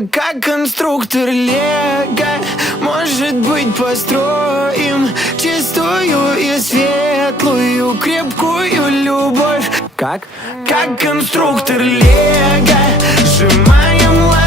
мы как конструктор Лего. Может быть, построим чистую и светлую, крепкую любовь. Как конструктор Лего, сжимаем